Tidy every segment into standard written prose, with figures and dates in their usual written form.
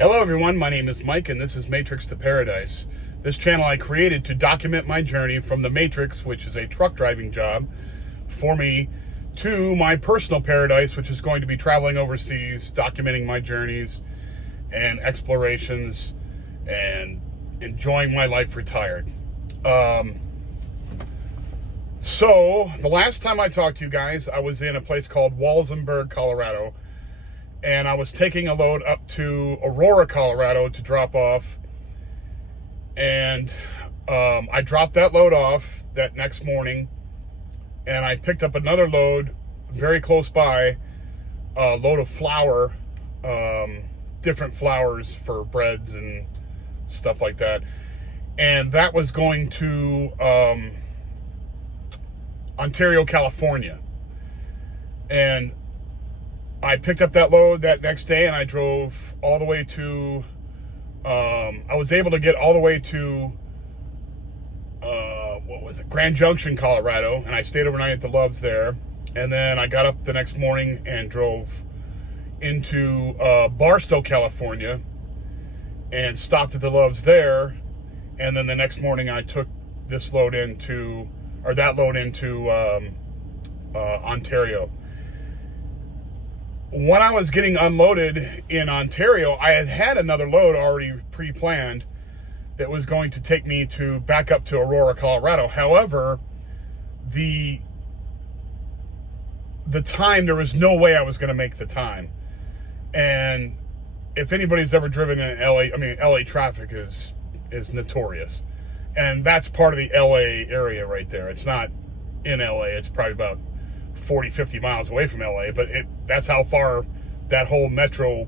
Hello everyone, my name is Mike and this is Matrix to Paradise. This channel I created to document my journey from the Matrix, which is a truck driving job for me, to my personal paradise, which is going to be traveling overseas, documenting my journeys and explorations and enjoying my life retired. So the last time I talked to you guys, I was in a place called Walsenburg, Colorado, and I was taking a load up to Aurora, Colorado to drop off. And I dropped that load off that next morning, and I picked up another load very close by, a load of flour, different flours for breads and stuff like that. And that was going to Ontario, California. And I picked up that load that next day, and I drove all the way to, I was able to get all the way to, Grand Junction, Colorado, and I stayed overnight at the Loves there. And then I got up the next morning and drove into Barstow, California, and stopped at the Loves there. And then the next morning I took that load into Ontario. When I was getting unloaded in Ontario, I had another load already pre-planned that was going to take me back up to Aurora, Colorado. However, the time, there was no way I was going to make the time. And if anybody's ever driven in LA, LA traffic is notorious. And that's part of the LA area right there. It's not in LA. It's probably about 40, 50 miles away from LA, but that's how far that whole metroplex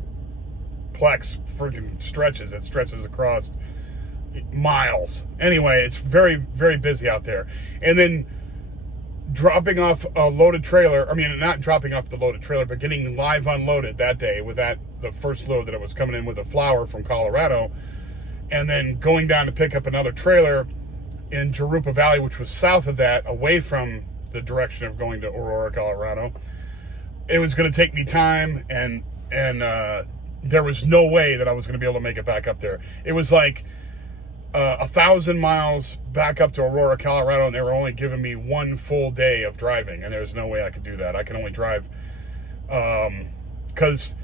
freaking stretches. It stretches across miles. Anyway, it's very, very busy out there. And then dropping off a loaded trailer, not dropping off the loaded trailer, but getting live unloaded that day with the first load that I was coming in with, the flour from Colorado, and then going down to pick up another trailer in Jurupa Valley, which was south of that, away from the direction of going to Aurora, Colorado. It was going to take me time, and there was no way that I was going to be able to make it back up there. It was like 1,000 miles back up to Aurora, Colorado, and they were only giving me one full day of driving, and there's no way I could do that. I can only drive, because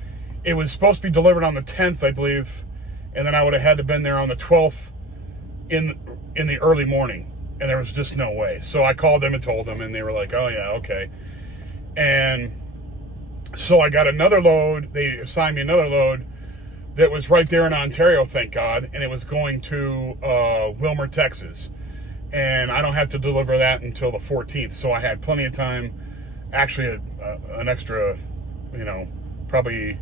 it was supposed to be delivered on the 10th, I believe, and then I would have had to been there on the 12th in the early morning. And there was just no way. So I called them and told them, and they were like, oh yeah, okay. And so I got another load. They assigned me another load that was right there in Ontario, thank God. And it was going to Wilmer, Texas. And I don't have to deliver that until the 14th. So I had plenty of time, actually an extra, probably,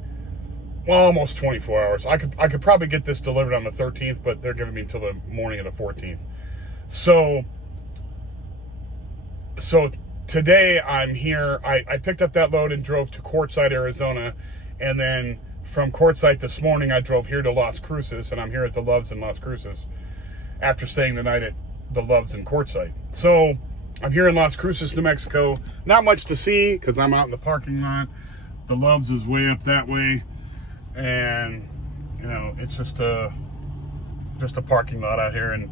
almost 24 hours. I could probably get this delivered on the 13th, but they're giving me until the morning of the 14th. So today I'm here. I picked up that load and drove to Quartzsite, Arizona. And then from Quartzsite this morning, I drove here to Las Cruces, and I'm here at the Loves in Las Cruces after staying the night at the Loves in Quartzsite. So I'm here in Las Cruces, New Mexico. Not much to see because I'm out in the parking lot. The Loves is way up that way. And, it's just a parking lot out here, and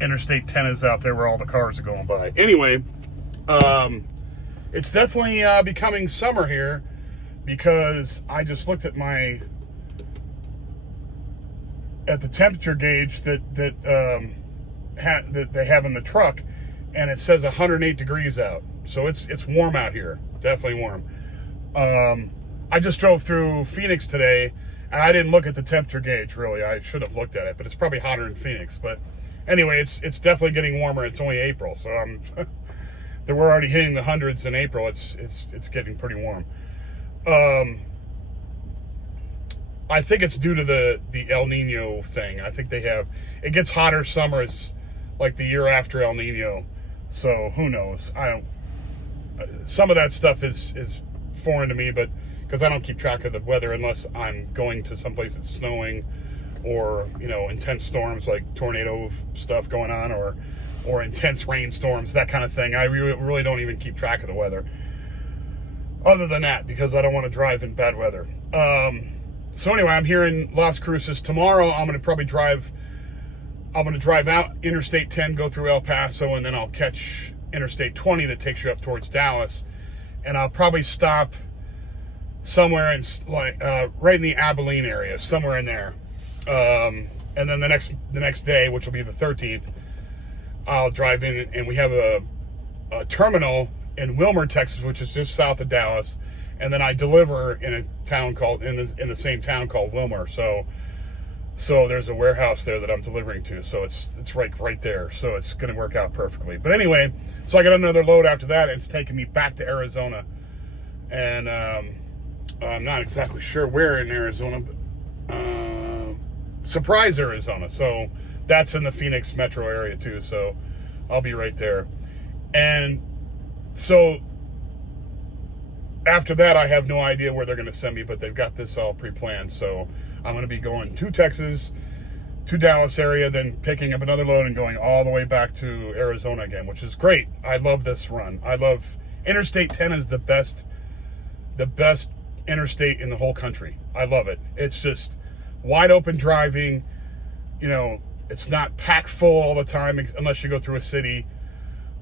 Interstate 10 is out there where all the cars are going by. Anyway, it's definitely becoming summer here, because I just looked at the temperature gauge that they have in the truck, and it says 108 degrees out. So it's warm out here, definitely warm. I just drove through Phoenix today, and I didn't look at the temperature gauge, really. I should have looked at it, but it's probably hotter in Phoenix. But anyway, it's definitely getting warmer. It's only April, so we're already hitting the hundreds in April. It's getting pretty warm. I think it's due to the El Nino thing. I think it gets hotter summers like the year after El Nino. So who knows? Some of that stuff is foreign to me, but because I don't keep track of the weather unless I'm going to someplace that's snowing, or intense storms like tornado stuff going on, or intense rainstorms, that kind of thing. I really don't even keep track of the weather other than that, because I don't want to drive in bad weather. So anyway, I'm here in Las Cruces. Tomorrow I'm going to probably drive out Interstate 10, go through El Paso, and then I'll catch Interstate 20 that takes you up towards Dallas. And I'll probably stop somewhere in right in the Abilene area, somewhere in there. And then the next day, which will be the 13th, I'll drive in, and we have a terminal in Wilmer, Texas, which is just south of Dallas. And then I deliver in a town called in the same town called Wilmer. So there's a warehouse there that I'm delivering to. So it's right there. So it's going to work out perfectly. But anyway, so I got another load after that, and it's taking me back to Arizona. And I'm not exactly sure where in Arizona, but Surprise, Arizona. So that's in the Phoenix metro area too. So I'll be right there. And so after that, I have no idea where they're going to send me, but they've got this all pre-planned. So I'm going to be going to Texas, to Dallas area, then picking up another load and going all the way back to Arizona again, which is great. I love this run. I love Interstate 10 is the best interstate in the whole country. I love it. It's just wide open driving. You know, it's not packed full all the time unless you go through a city.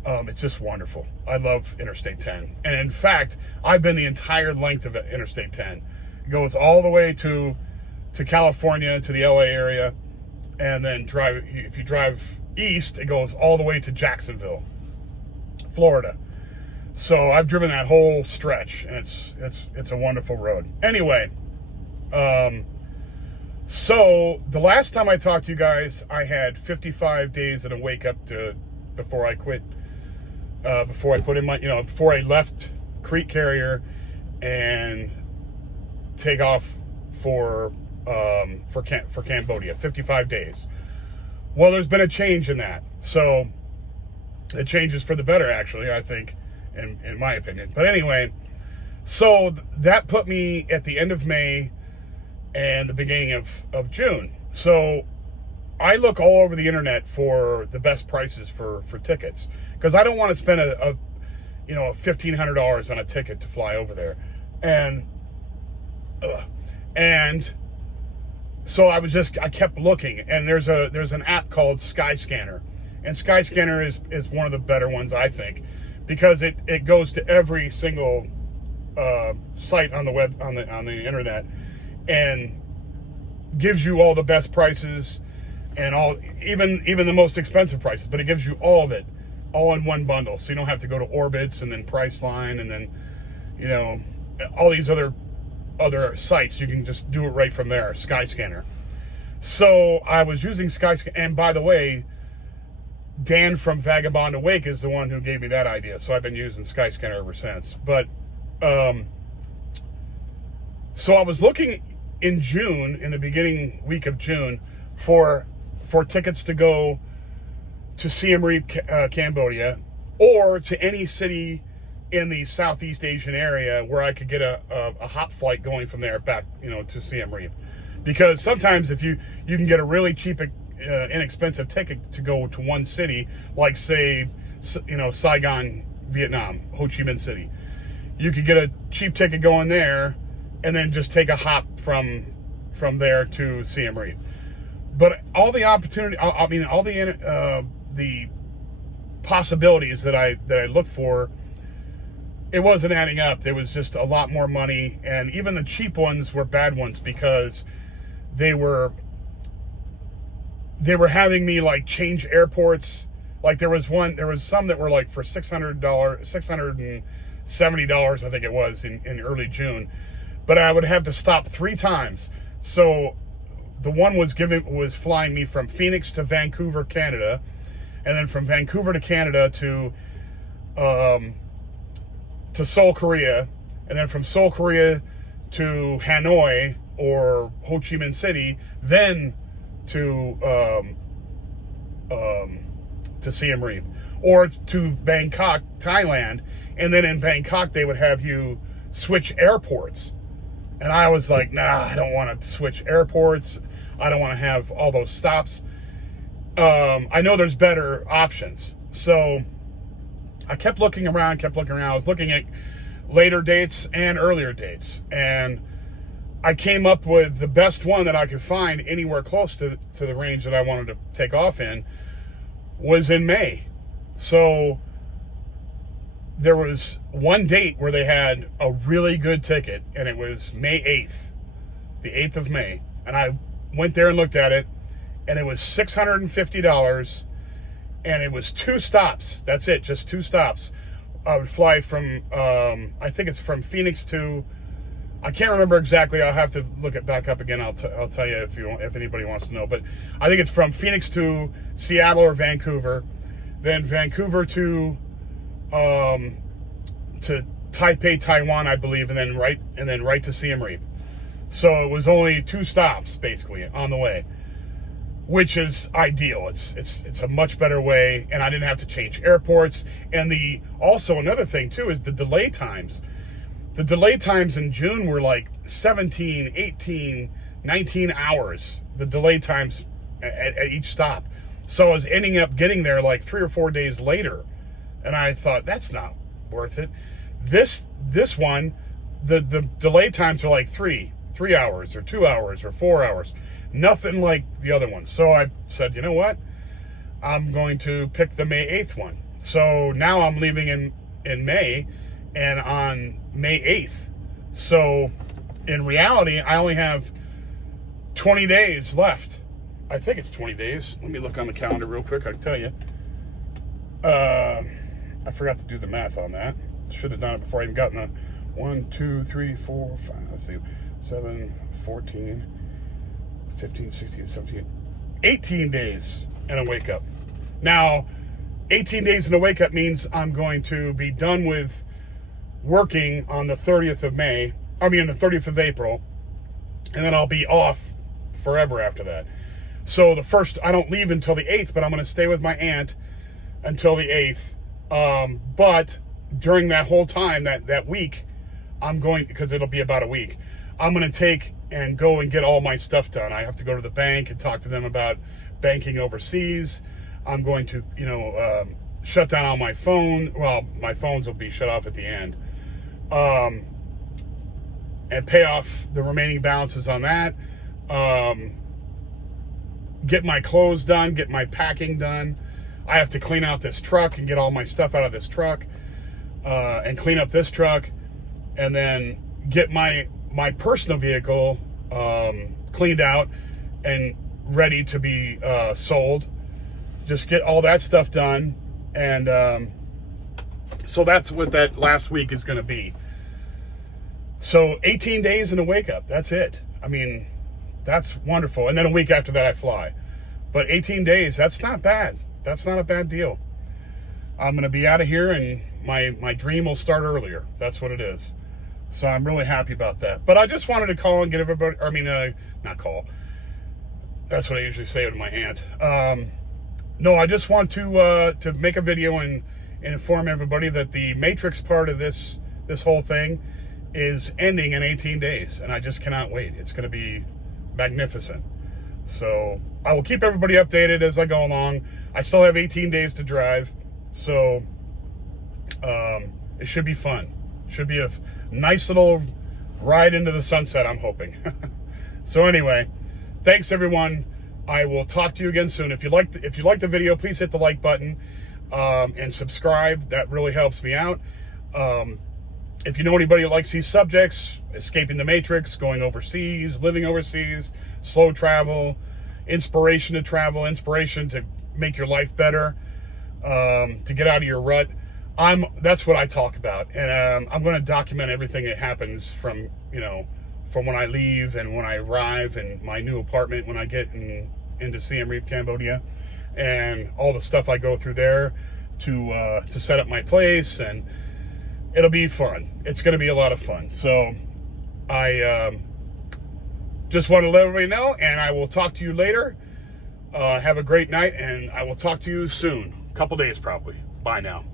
It's just wonderful. I love Interstate 10. And in fact, I've been the entire length of Interstate 10. It goes all the way to California, to the LA area, and then if you drive east, it goes all the way to Jacksonville, Florida. So I've driven that whole stretch, and it's a wonderful road. Anyway, so the last time I talked to you guys, I had 55 days in a wake up before I quit. Before I put in before I left Crete Carrier and take off for Cambodia, 55 days. Well, there's been a change in that. So it changes for the better, actually, I think, in my opinion. But anyway, so that put me at the end of May and the beginning of June. So I look all over the internet for the best prices for tickets, because I don't want to spend a $1,500 on a ticket to fly over there. And so I kept looking, and there's an app called Skyscanner, and Skyscanner is one of the better ones, I think, because it goes to every single site on the web on the internet and gives you all the best prices and even the most expensive prices, but it gives you all of it all in one bundle, so you don't have to go to Orbitz and then Priceline and then all these other sites. You can just do it right from there, Skyscanner. So I was using Skyscanner, and by the way, Dan from Vagabond Awake is the one who gave me that idea, so I've been using Skyscanner ever since. But so I was looking in June, in the beginning week of June, for tickets to go to Siem Reap, Cambodia, or to any city in the Southeast Asian area where I could get a hop flight going from there back, to Siem Reap. Because sometimes if you can get a really cheap, inexpensive ticket to go to one city, like say, Saigon, Vietnam, Ho Chi Minh City, you could get a cheap ticket going there and then just take a hop from there to Siem Reap. But all the opportunity, all the possibilities that I looked for, it wasn't adding up. There was just a lot more money, and even the cheap ones were bad ones, because they were having me like change airports. Like there was some that were like for $670, I think it was, in early June, but I would have to stop 3 times. So the one was flying me from Phoenix to Vancouver, Canada, and then from Vancouver to Canada to Seoul, Korea, and then from Seoul, Korea to Hanoi or Ho Chi Minh City, then to Siem Reap, or to Bangkok, Thailand, and then in Bangkok they would have you switch airports. And I was like, nah, I don't want to switch airports. I don't want to have all those stops. I know there's better options. So I kept looking around. I was looking at later dates and earlier dates. And I came up with the best one that I could find anywhere close to the range that I wanted to take off in was in May. So there was one date where they had a really good ticket, and it was May 8th, the 8th of May. And I went there and looked at it, and it was $650, and it was 2 stops. That's it, just 2 stops. I would fly from, I think it's from Phoenix to, I can't remember exactly. I'll have to look it back up again. I'll tell you if anybody wants to know. But I think it's from Phoenix to Seattle or Vancouver, then Vancouver to Taipei, Taiwan, I believe, and then right to Siem Reap. So it was only 2 stops basically on the way, which is ideal. It's a much better way, and I didn't have to change airports. And also another thing too is the delay times. The delay times in June were like 17, 18, 19 hours, the delay times at each stop. So I was ending up getting there like 3 or 4 days later. And I thought, that's not worth it. This one, the delay times are like 3 hours or 2 hours or 4 hours. Nothing like the other ones. So I said, you know what? I'm going to pick the May 8th one. So now I'm leaving in May, and on May 8th. So in reality, I only have 20 days left. I think it's 20 days. Let me look on the calendar real quick. I can tell you. I forgot to do the math on that. Should have done it before I even got in the 1, 2, 3, 4, 5, let's see, 7, 14, 15, 16, 17, 18 days and a wake up. Now, 18 days and a wake up means I'm going to be done with working on the 30th of May, the 30th of April, and then I'll be off forever after that. So I don't leave until the 8th, but I'm going to stay with my aunt until the 8th. But during that whole time, that week, I'm going, because it'll be about a week, I'm going to take and go and get all my stuff done. I have to go to the bank and talk to them about banking overseas. I'm going to, shut down all my phone. Well, my phones will be shut off at the end. And pay off the remaining balances on that. Get my clothes done, get my packing done. I have to clean out this truck and get all my stuff out of this truck, and clean up this truck, and then get my personal vehicle cleaned out and ready to be sold. Just get all that stuff done. And so that's what that last week is going to be. So 18 days and a wake up. That's it. I mean, that's wonderful. And then a week after that, I fly. But 18 days, that's not bad. That's not a bad deal. I'm going to be out of here, and my dream will start earlier. That's what it is. So I'm really happy about that. But I just wanted to call and get everybody, not call. That's what I usually say to my aunt. No, I just want to make a video and inform everybody that the Matrix part of this whole thing is ending in 18 days, and I just cannot wait. It's going to be magnificent. So I will keep everybody updated as I go along. I still have 18 days to drive, so it should be fun. Should be a nice little ride into the sunset, I'm hoping. So anyway, thanks everyone. I will talk to you again soon. If you like the video, please hit the like button and subscribe. That really helps me out. If you know anybody who likes these subjects, escaping the Matrix, going overseas, living overseas, slow travel, inspiration to travel, inspiration to make your life better, to get out of your rut, that's what I talk about. And I'm going to document everything that happens from when I leave and when I arrive in my new apartment, when I get into Siem Reap, Cambodia, and all the stuff I go through there to set up my place. And it'll be fun. It's going to be a lot of fun. So I just want to let everybody know, and I will talk to you later. Have a great night, and I will talk to you soon. A couple days probably. Bye now.